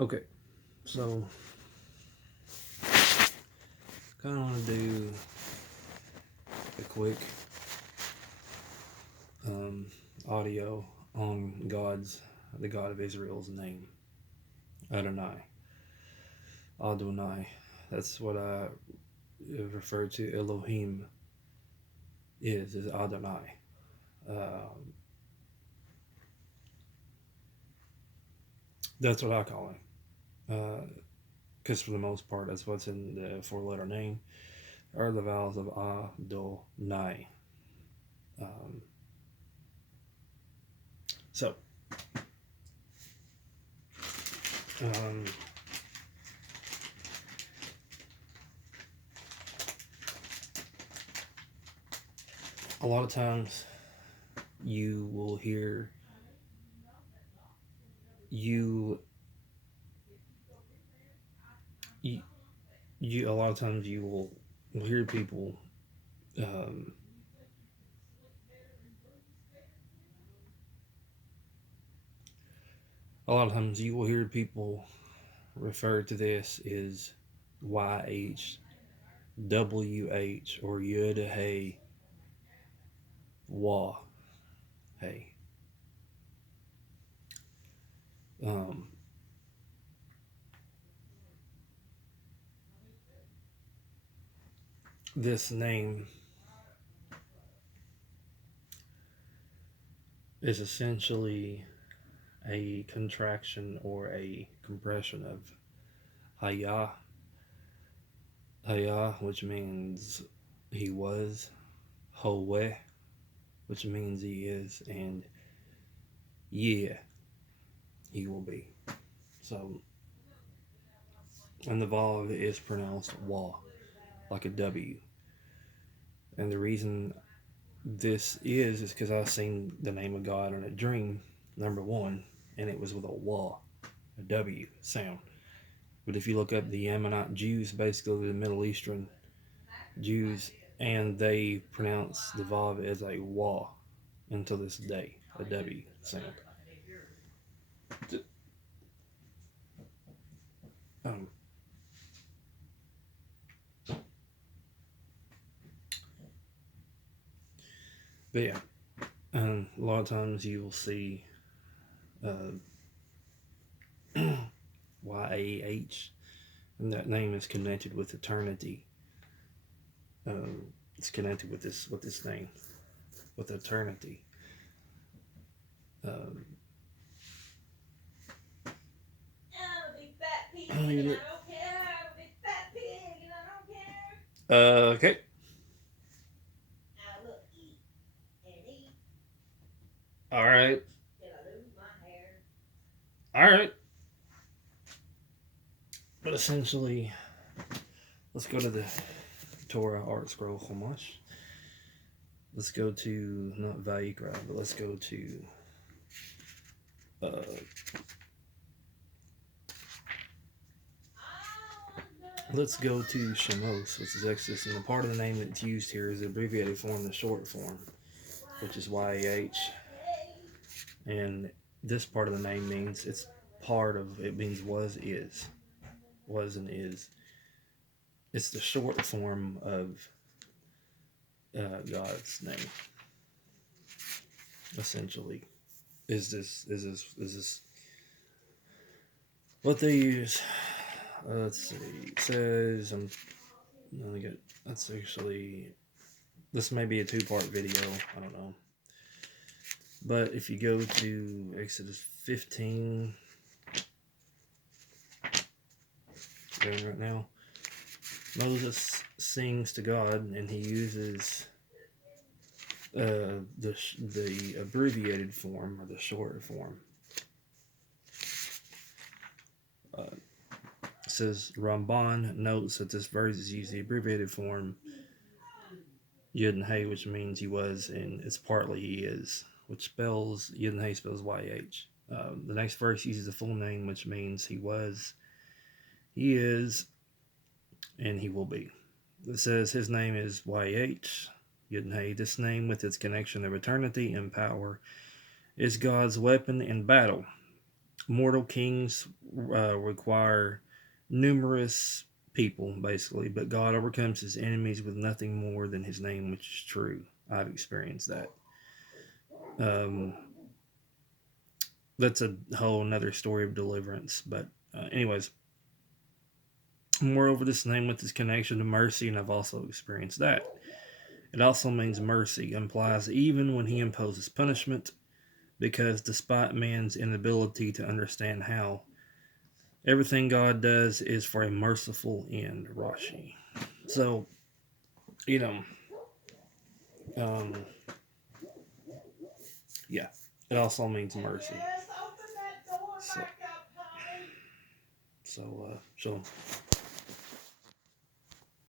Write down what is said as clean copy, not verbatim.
Okay, so kind of want to do a quick um, audio on the God of Israel's name, Adonai. Adonai. That's what I refer to Elohim is Adonai. Um, that's what I call him. Because for the most part, that's what's in the four-letter name, are the vowels of Adonai. Um, so, um, a lot of times you will hear you you, you a lot of times you will hear people um, a lot of times you will hear people refer to this as YHWH or Yud Hey Wah Hey. Um, this name is essentially a contraction or a compression of Hayah, Hayah, which means he was, Howeh, which means he is, and yeah, he will be. So, and the Vav is pronounced Wah, like a W. And the reason this is because I seen the name of God in a dream, number one, and it was with a Wah, a W sound. But if you look up the Ammonite Jews, basically the Middle Eastern Jews, and they pronounce the Vav as a Wah until this day, a W sound. Um, but yeah, and a lot of times you will see uh, YAH, and that name is connected with eternity. It's connected with this name, with eternity. Um, okay. All right. All right. But essentially, let's go to the Torah Art Scroll Chumash. Let's go to not Vayikra, but let's go to uh, Shemos, which is Exodus, and the part of the name that's used here is the abbreviated form, the short form, which is YH. And this part of the name means it means was and is. It's the short form of God's name. Essentially, is this what they use? Let's see. It says that's actually this may be a two-part video. I don't know. But if you go to Exodus 15, going right now, Moses sings to God, and he uses the abbreviated form or the short form. Says Ramban notes that this verse is used the abbreviated form Yud and Hey, which means he was, and it's partly he is, which spells Yud and Hey spells YH. The next verse uses the full name, which means he was, he is, and he will be. It says his name is YH, Yud and Hey. This name, with its connection of eternity and power, is God's weapon in battle. Mortal kings require numerous people, basically, but God overcomes his enemies with nothing more than his name, which is true. I've experienced that. Um, that's a whole another story of deliverance. But, anyways, moreover, this name with its connection to mercy, and I've also experienced that. It also means mercy, implies even when he imposes punishment, because despite man's inability to understand how, everything God does is for a merciful end, Rashi. So, you know, um, yeah, it also means mercy. So, so,